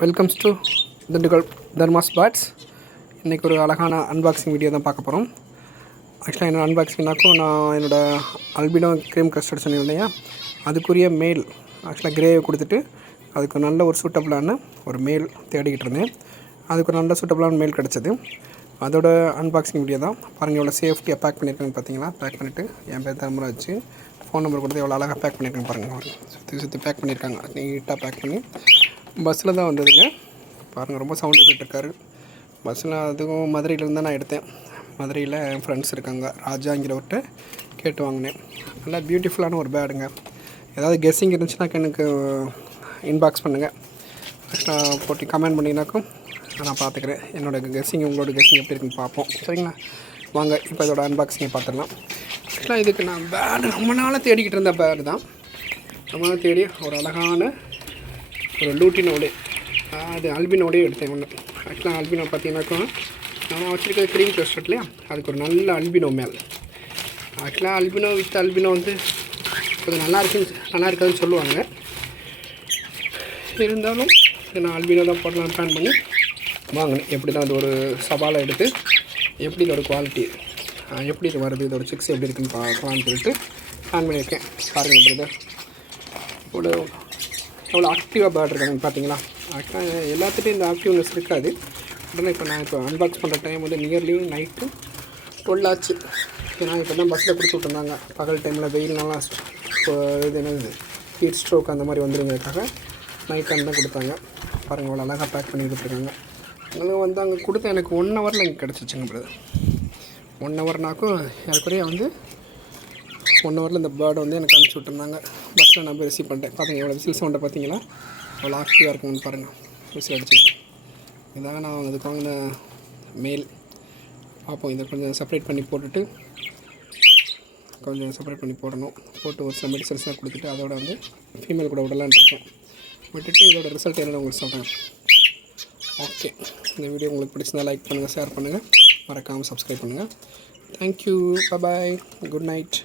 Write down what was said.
Welcomes to Dindigul Dharma spots. இன்றைக்கி ஒரு அழகான அன்பாக்சிங் வீடியோ தான் பார்க்க போகிறோம். ஆக்சுவலாக என்ன அன்பாக்சிங்னாக்கும் நான் என்னோடய அல்பினோ க்ரீம் கஸ்டர்ட் சொன்னேன் இல்லையா, அதுக்குரிய மேல் ஆக்சுவலாக கிரேவை கொடுத்துட்டு அதுக்கு நல்ல ஒரு சூட்டபிளான ஒரு மேல் தேடிக்கிட்டு இருந்தேன். அதுக்கு ஒரு நல்ல சூட்டபிளான மேல் கிடச்சிது. அதோட அன்பாக்சிங் வீடியோ தான் பாருங்கள். எவ்வளோ சேஃப்டியாக பேக் பண்ணியிருக்காங்க பார்த்தீங்களா. பேக் பண்ணிவிட்டு என் பேர் தர்மரா வச்சு ஃபோன் நம்பர் கொடுத்து எவ்வளோ அழகாக பேக் பண்ணியிருக்காங்க பாருங்கள். சுற்றி பேக் பண்ணியிருக்காங்க. நீட்டாக பேக் பண்ணி பஸ்ஸில் தான் வந்ததுங்க. பாருங்கள், ரொம்ப சவுண்ட் விட்டுட்டுருக்காரு பஸ்ஸில். அதுவும் மதுரையிலேருந்து தான் நான் எடுத்தேன். மதுரையில் என் ஃப்ரெண்ட்ஸ் இருக்காங்க, ராஜாங்கிறவர்கிட்ட கேட்டு வாங்கினேன். நல்லா பியூட்டிஃபுல்லான ஒரு பேடுங்க. ஏதாவது கெஸ்ஸிங் இருந்துச்சுனாக்கா எனக்கு இன்பாக்ஸ் பண்ணுங்கள். ஆக்சுவலாக போட்டு கமெண்ட் பண்ணிங்கனாக்கும் நான் பார்த்துக்கிறேன். என்னோடய கெஸ்ஸிங் உங்களோட கெஸ்ஸிங் எப்படி இருக்குன்னு பார்ப்போம். சரிங்களா, வாங்க இப்போ இதோட அன்பாக்சிங்கை பார்த்துடலாம். ஆக்சுவலாக இதுக்கு நான் பேடு ரொம்ப நாளாக தேடிக்கிட்டு இருந்த பேடு தான். ரொம்ப நாள் தேடி ஒரு அழகான ஒரு லூட்டினோடு அது அல்பினோடே எடுத்தேன் ஒன்று. ஆக்சுவலாக அல்பினோ பார்த்தீங்கன்னாக்கா நான் வச்சுருக்கிறது க்ரீம் கஸ்டர்ட் இல்லையா, அதுக்கு ஒரு நல்ல அல்பினோ மேல். ஆக்சுவலாக அல்பினோ வித் அல்பினோ வந்து கொஞ்சம் நல்லா இருக்காதுன்னு சொல்லுவாங்க. இருந்தாலும் நான் அல்பினோ தான் போடலாம் பிளான் பண்ணி வாங்கினேன். எப்படி தான் அது ஒரு சவாலை எடுத்து எப்படி இதோட குவாலிட்டி எப்படி இது வருது, இதோட சிக்ஸ் எப்படி இருக்குன்னு பார்க்கலான்னு சொல்லிட்டு பிளான் பண்ணியிருக்கேன். பாருங்கள் பிரதர், எவ்வளோ ஆக்டிவாக பேர்ட் இருக்காங்க பார்த்தீங்களா. ஆக்சுவலாக எல்லாத்துட்டையும் இந்த ஆக்டிவ்னஸ் இருக்காது. உடனே இப்போ அன்பாக்ஸ் பண்ணுற டைம் வந்து நியர்லி நைட்டு 12 ஆச்சு. ஏன்னா இப்போ தான் பஸ்ஸில் கொடுத்து விட்டுருந்தாங்க. பகல் டைமில் வெயில்னாலாம் இப்போ இது என்னது ஹீட் ஸ்ட்ரோக் அந்த மாதிரி வந்துருங்கிறதுக்காக நைட் டைம் தான் கொடுத்தாங்க. பாருங்கள், அவ்வளோ அழகாக பேக் பண்ணி கொடுத்துருக்காங்க. அதனால வந்து அங்கே கொடுத்த எனக்கு 1 ஹவரில் இங்கே கிடச்சிச்சுங்க பிரதர். 1 ஹவர்னாக்கும் ஏற்கனவே வந்து 1 ஹவரில் இந்த பேர்டை வந்து எனக்கு அனுப்பிச்சி விட்டுருந்தாங்க. பஸ்ஸில் நான் போய் ரிசீவ் பண்ணிட்டேன். பார்த்தீங்க எவ்வளோ விசில் சவுண்டை பார்த்தீங்களா, அவ்வளோ ஆக்டிவாக இருக்குங்கன்னு பாருங்கள். விசில் அடிச்சுட்டு இதாக நான் அதுக்கு வாங்கின மேல். பார்ப்போம், இதை கொஞ்சம் செப்பரேட் பண்ணி போட்டுட்டு போடணும். போட்டு ஒரு சில மெடிசன்ஸ்லாம் கொடுத்துட்டு அதோட வந்து ஃபீமேல் கூட விடலான்னு இருக்கேன். விட்டுட்டு இதோட ரிசல்ட் என்னென்னு உங்களுக்கு சொல்கிறேன். ஓகே, இந்த வீடியோ உங்களுக்கு பிடிச்சிருந்தா லைக் பண்ணுங்கள், ஷேர் பண்ணுங்கள், மறக்காமல் சப்ஸ்கிரைப் பண்ணுங்கள். தேங்க்யூ, பாய், குட் நைட்.